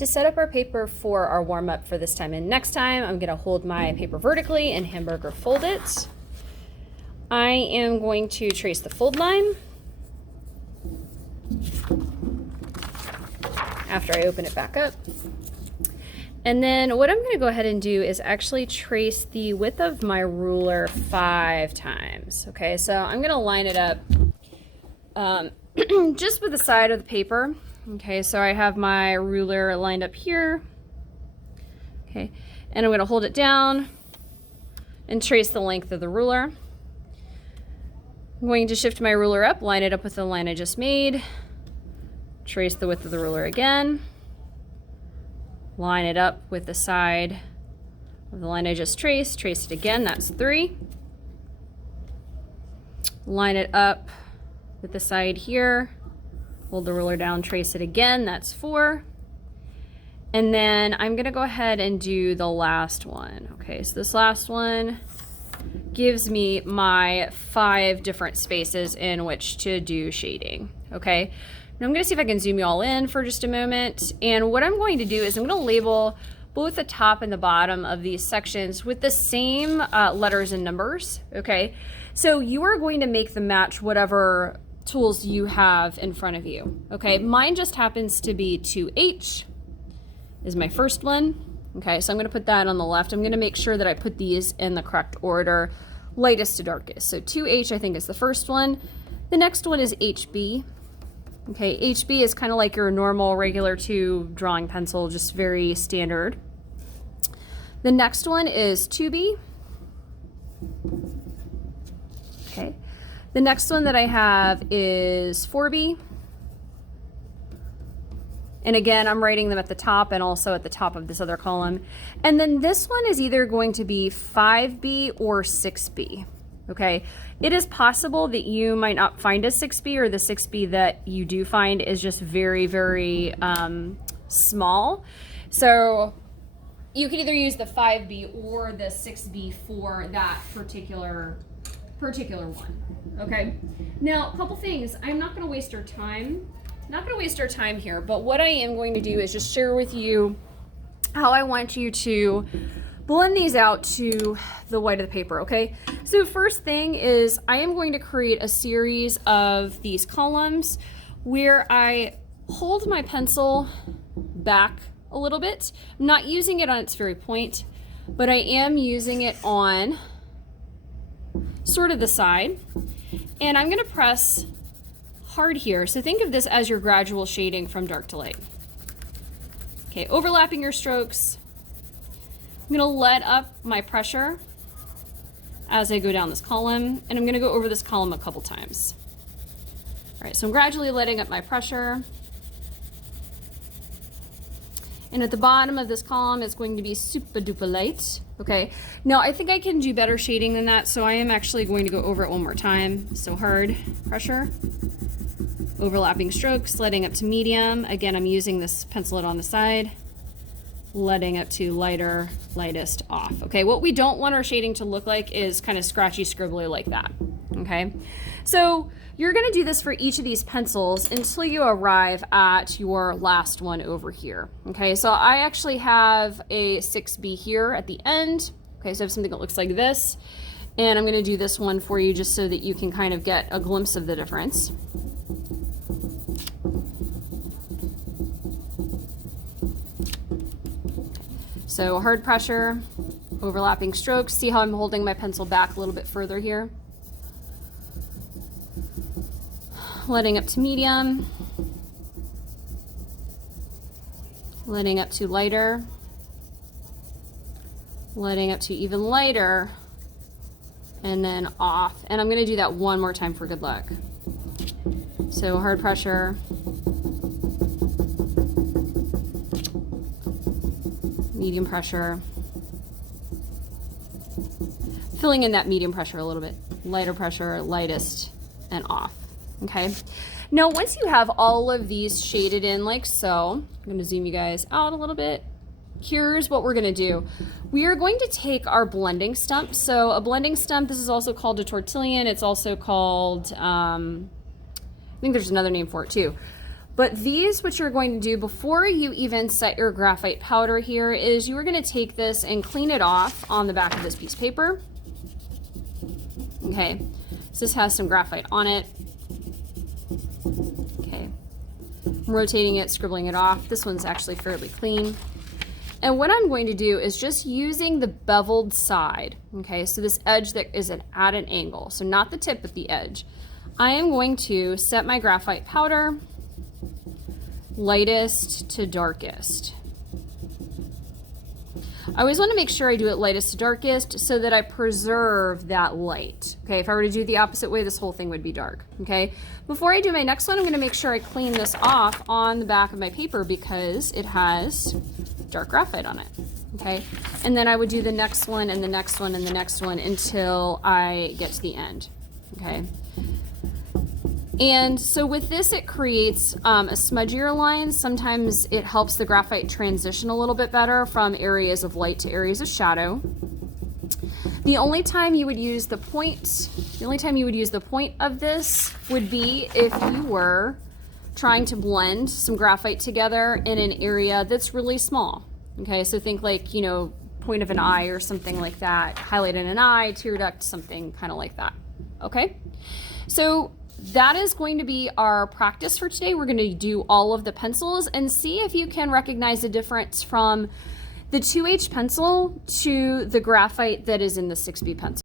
To set up our paper for our warm-up for this time and next time, I'm going to hold my paper vertically and hamburger fold it. I am going to trace the fold line after I open it back up. And then what I'm going to go ahead and do is actually trace the width of my ruler 5 times. Okay, so I'm going to line it up just with the side of the paper. Okay, so I have my ruler lined up here. Okay, and I'm going to hold it down and trace the length of the ruler. I'm going to shift my ruler up, line it up with the line I just made, trace the width of the ruler again, line it up with the side of the line I just traced, trace it again, that's 3. Line it up with the side here, hold the ruler down, trace it again, that's 4. And then I'm gonna go ahead and do the last one. Okay, so this last one gives me my 5 different spaces in which to do shading. Okay, now I'm gonna see if I can zoom you all in for just a moment. And what I'm going to do is I'm gonna label both the top and the bottom of these sections with the same letters and numbers. Okay, so you are going to make them match whatever tools you have in front of you. Okay, mine just happens to be 2H is my first one. Okay, so I'm going to put that on the left. I'm going to make sure that I put these in the correct order, lightest to darkest. So 2H I think is the first one. The next one is HB. Okay, HB is kind of like your normal regular 2 drawing pencil, just very standard. The next one is 2B. Okay. The next one that I have is 4B. And again, I'm writing them at the top and also at the top of this other column. And then this one is either going to be 5B or 6B. Okay, it is possible that you might not find a 6B, or the 6B that you do find is just very, very small. So you can either use the 5B or the 6B for that particular one. Okay, now a couple things. I'm not going to waste our time. Here, but what I am going to do is just share with you how I want you to blend these out to the white of the paper. Okay, so first thing is I am going to create a series of these columns where I hold my pencil back a little bit. I'm not using it on its very point, but I am using it on sort of the side, and I'm going to press hard here. So think of this as your gradual shading from dark to light. Okay, overlapping your strokes. I'm going to let up my pressure as I go down this column, and I'm going to go over this column a couple times. All right, so I'm gradually letting up my pressure. And at the bottom of this column is going to be super duper light. Okay, now I think I can do better shading than that, so I am actually going to go over it one more time. So hard pressure, overlapping strokes, letting up to medium. Again, I'm using this pencil on the side, letting up to lighter, lightest off. Okay, what we don't want our shading to look like is kind of scratchy, scribbly like that. Okay, so you're going to do this for each of these pencils until you arrive at your last one over here. Okay, so I actually have a 6B here at the end. Okay, so I have something that looks like this, and I'm going to do this one for you just so that you can kind of get a glimpse of the difference. So hard pressure, overlapping strokes. See how I'm holding my pencil back a little bit further here? Letting up to medium, letting up to lighter, letting up to even lighter, and then off. And I'm going to do that one more time for good luck. So hard pressure, medium pressure, filling in that medium pressure a little bit, lighter pressure, lightest, and off. Okay, now once you have all of these shaded in like so, I'm going to zoom you guys out a little bit. Here's what we're going to do. We are going to take our blending stump. So a blending stump, this is also called a tortillon. It's also called, I think there's another name for it too. But these, what you're going to do before you even set your graphite powder here, is you are going to take this and clean it off on the back of this piece of paper. Okay, so this has some graphite on it. Okay, I'm rotating it, scribbling it off. This one's actually fairly clean. And what I'm going to do is just using the beveled side, okay, so this edge that is at an angle, so not the tip but the edge. I am going to set my graphite powder lightest to darkest. I always want to make sure I do it lightest to darkest so that I preserve that light. Okay, if I were to do the opposite way, this whole thing would be dark. Okay, before I do my next one, I'm going to make sure I clean this off on the back of my paper because it has dark graphite on it. Okay, and then I would do the next one and the next one and the next one until I get to the end. Okay. And so with this, it creates a smudgier line. Sometimes it helps the graphite transition a little bit better from areas of light to areas of shadow. The only time you would use the point of this would be if you were trying to blend some graphite together in an area that's really small. Okay, so think like, you know, point of an eye or something like that. Highlight in an eye, tear duct, something kind of like that. Okay, so that is going to be our practice for today. We're going to do all of the pencils and see if you can recognize the difference from the 2H pencil to the graphite that is in the 6B pencil.